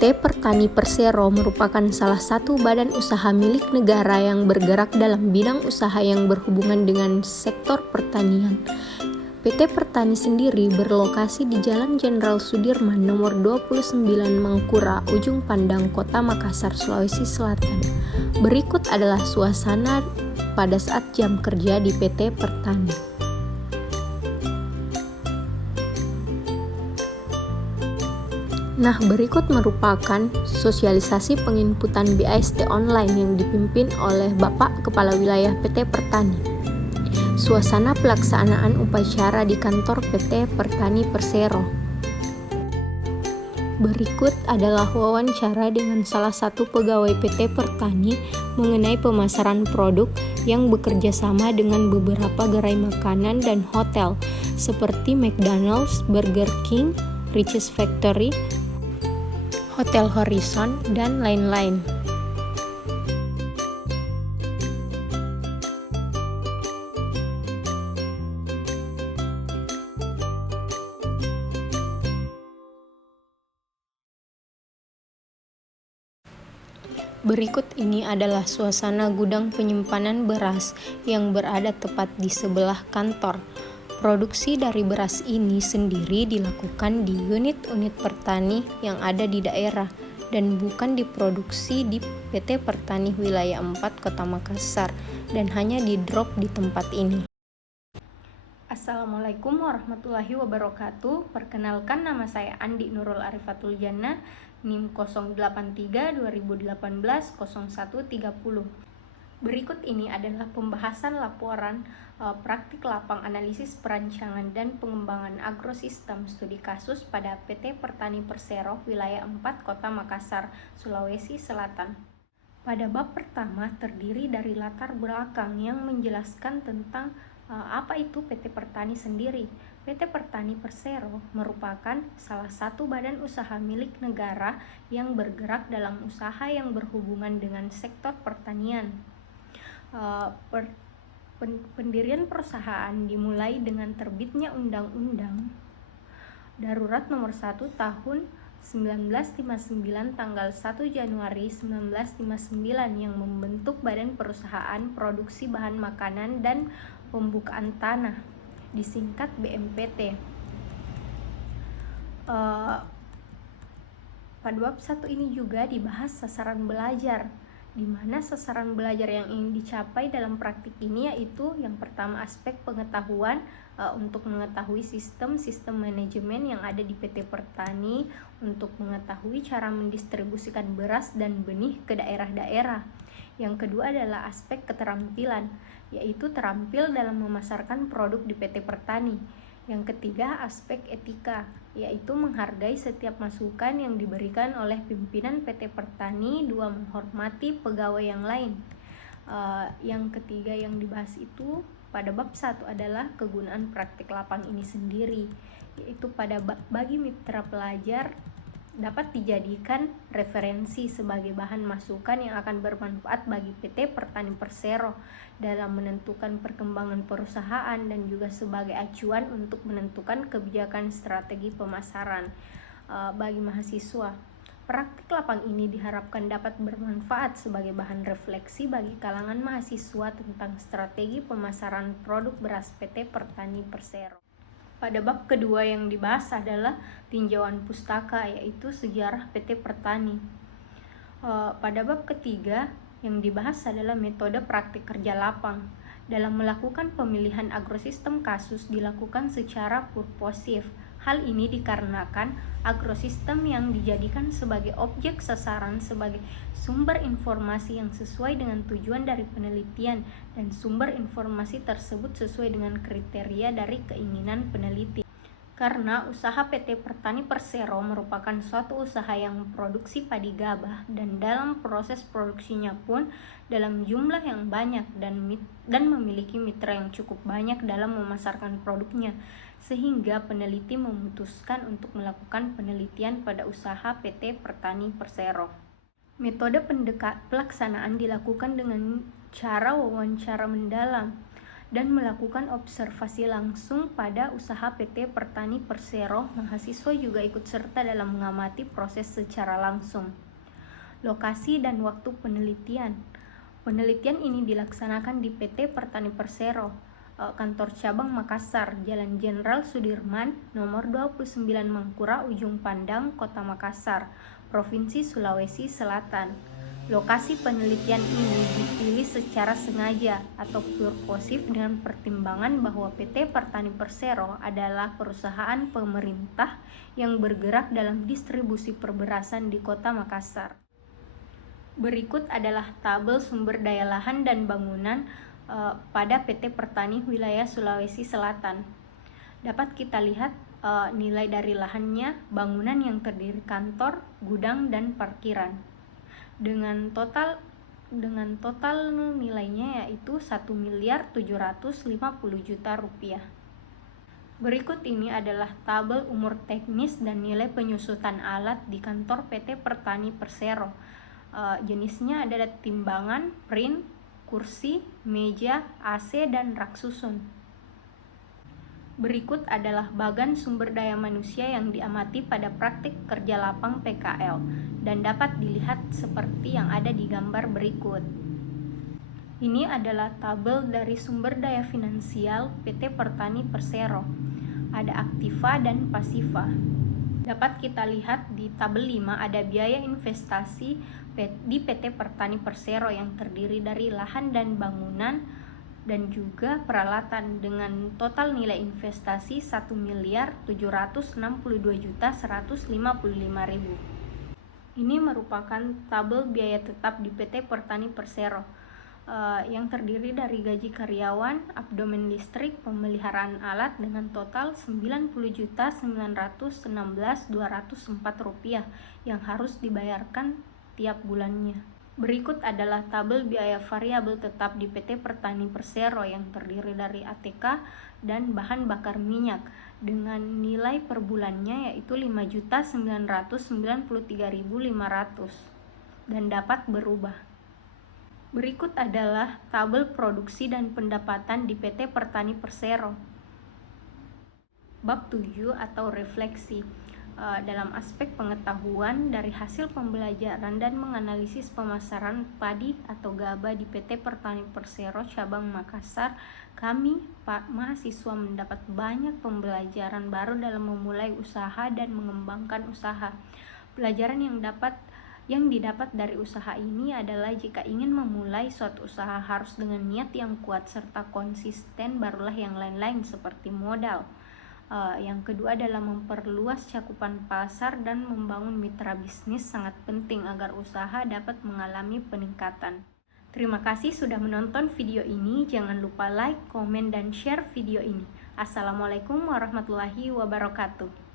PT Pertani Persero merupakan salah satu badan usaha milik negara yang bergerak dalam bidang usaha yang berhubungan dengan sektor pertanian. PT Pertani sendiri berlokasi di Jalan Jenderal Sudirman nomor 29 Mangkura, Ujung Pandang, Kota Makassar, Sulawesi Selatan. Berikut adalah suasana pada saat jam kerja di PT Pertani. Nah, berikut merupakan sosialisasi penginputan BAST online yang dipimpin oleh Bapak Kepala Wilayah PT Pertani. Suasana pelaksanaan upacara di kantor PT Pertani Persero. Berikut adalah wawancara dengan salah satu pegawai PT Pertani mengenai pemasaran produk yang bekerja sama dengan beberapa gerai makanan dan hotel seperti McDonald's, Burger King, Richeese Factory, Hotel Horizon, dan lain-lain. Berikut ini adalah suasana gudang penyimpanan beras yang berada tepat di sebelah kantor. Produksi dari beras ini sendiri dilakukan di unit-unit Pertani yang ada di daerah dan bukan diproduksi di PT Pertani Wilayah 4 Kota Makassar dan hanya di-drop di tempat ini. Assalamualaikum warahmatullahi wabarakatuh. Perkenalkan, nama saya Andi Nurul Arifatul Jannah, NIM 083 2018 0130. Berikut ini adalah pembahasan laporan praktik lapang analisis perancangan dan pengembangan agrosistem studi kasus pada PT Pertani Persero Wilayah 4 Kota Makassar, Sulawesi Selatan. Pada bab pertama terdiri dari latar belakang yang menjelaskan tentang apa itu PT Pertani sendiri. PT Pertani Persero merupakan salah satu badan usaha milik negara yang bergerak dalam usaha yang berhubungan dengan sektor pertanian. Pendirian perusahaan dimulai dengan terbitnya Undang-Undang Darurat Nomor 1 Tahun 1959 tanggal 1 Januari 1959 yang membentuk Badan Perusahaan Produksi Bahan Makanan dan Pembukaan Tanah, disingkat BMPT. Pada bab 1 ini juga dibahas sasaran belajar, di mana sasaran belajar yang ingin dicapai dalam praktik ini yaitu yang pertama aspek pengetahuan untuk mengetahui sistem manajemen yang ada di PT Pertani untuk mengetahui cara mendistribusikan beras dan benih ke daerah-daerah. Yang kedua adalah aspek keterampilan, yaitu terampil dalam memasarkan produk di PT Pertani. Yang ketiga, aspek etika, yaitu menghargai setiap masukan yang diberikan oleh pimpinan PT Pertani. Dua, menghormati pegawai yang lain. Yang ketiga yang dibahas itu pada bab 1 adalah kegunaan praktik lapang ini sendiri, yaitu bagi mitra pelajar dapat dijadikan referensi sebagai bahan masukan yang akan bermanfaat bagi PT Pertani Persero dalam menentukan perkembangan perusahaan dan juga sebagai acuan untuk menentukan kebijakan strategi pemasaran bagi mahasiswa. Praktik lapang ini diharapkan dapat bermanfaat sebagai bahan refleksi bagi kalangan mahasiswa tentang strategi pemasaran produk beras PT Pertani Persero. Pada bab kedua yang dibahas adalah tinjauan pustaka, yaitu sejarah PT Pertani. Pada bab ketiga yang dibahas adalah metode praktik kerja lapang. Dalam melakukan pemilihan agrosistem kasus dilakukan secara purposif. Hal ini dikarenakan agrosistem yang dijadikan sebagai objek sasaran sebagai sumber informasi yang sesuai dengan tujuan dari penelitian dan sumber informasi tersebut sesuai dengan kriteria dari keinginan peneliti. Karena usaha PT Pertani Persero merupakan suatu usaha yang memproduksi padi gabah dan dalam proses produksinya pun dalam jumlah yang banyak dan memiliki mitra yang cukup banyak dalam memasarkan produknya, sehingga peneliti memutuskan untuk melakukan penelitian pada usaha PT Pertani Persero. Metode pelaksanaan dilakukan dengan cara wawancara mendalam. dan melakukan observasi langsung pada usaha PT Pertani Persero. Mahasiswa juga ikut serta dalam mengamati proses secara langsung. Lokasi dan waktu penelitian. Penelitian ini dilaksanakan di PT Pertani Persero, kantor cabang Makassar, Jalan Jenderal Sudirman, nomor 29 Mangkura, Ujung Pandang, Kota Makassar, Provinsi Sulawesi Selatan. Lokasi penelitian ini dipilih secara sengaja atau purposif dengan pertimbangan bahwa PT Pertani Persero adalah perusahaan pemerintah yang bergerak dalam distribusi perberasan di Kota Makassar. Berikut adalah tabel sumber daya lahan dan bangunan pada PT Pertani wilayah Sulawesi Selatan. Dapat kita lihat nilai dari lahannya, bangunan yang terdiri kantor, gudang, dan parkiran. Dengan total nilainya yaitu 1.750 juta rupiah. Berikut ini adalah tabel umur teknis dan nilai penyusutan alat di kantor PT Pertani Persero. Jenisnya adalah timbangan, print, kursi, meja, AC, dan rak susun. Berikut adalah bagan sumber daya manusia yang diamati pada praktik kerja lapang PKL dan dapat dilihat seperti yang ada di gambar berikut. Ini adalah tabel dari sumber daya finansial PT Pertani Persero. Ada aktiva dan pasiva. Dapat kita lihat di tabel 5 ada biaya investasi di PT Pertani Persero yang terdiri dari lahan dan bangunan dan juga peralatan dengan total nilai investasi 1.762.155.000. Ini merupakan tabel biaya tetap di PT Pertani Persero yang terdiri dari gaji karyawan, abdomen listrik, pemeliharaan alat dengan total Rp90.916.204 yang harus dibayarkan tiap bulannya. Berikut adalah tabel biaya variabel tetap di PT Pertani Persero yang terdiri dari ATK dan bahan bakar minyak dengan nilai per bulannya yaitu Rp5.993.500 dan dapat berubah. Berikut adalah tabel produksi dan pendapatan di PT Pertani Persero. Bab 7 atau refleksi. Dalam aspek pengetahuan dari hasil pembelajaran dan menganalisis pemasaran padi atau gabah di PT Pertani Persero cabang Makassar, kami mahasiswa mendapat banyak pembelajaran baru dalam memulai usaha dan mengembangkan usaha. Pelajaran yang didapat dari usaha ini adalah jika ingin memulai suatu usaha harus dengan niat yang kuat serta konsisten, barulah yang lain-lain seperti modal. Yang kedua adalah memperluas cakupan pasar dan membangun mitra bisnis sangat penting agar usaha dapat mengalami peningkatan. Terima kasih sudah menonton video ini. Jangan lupa like, komen, dan share video ini. Assalamualaikum warahmatullahi wabarakatuh.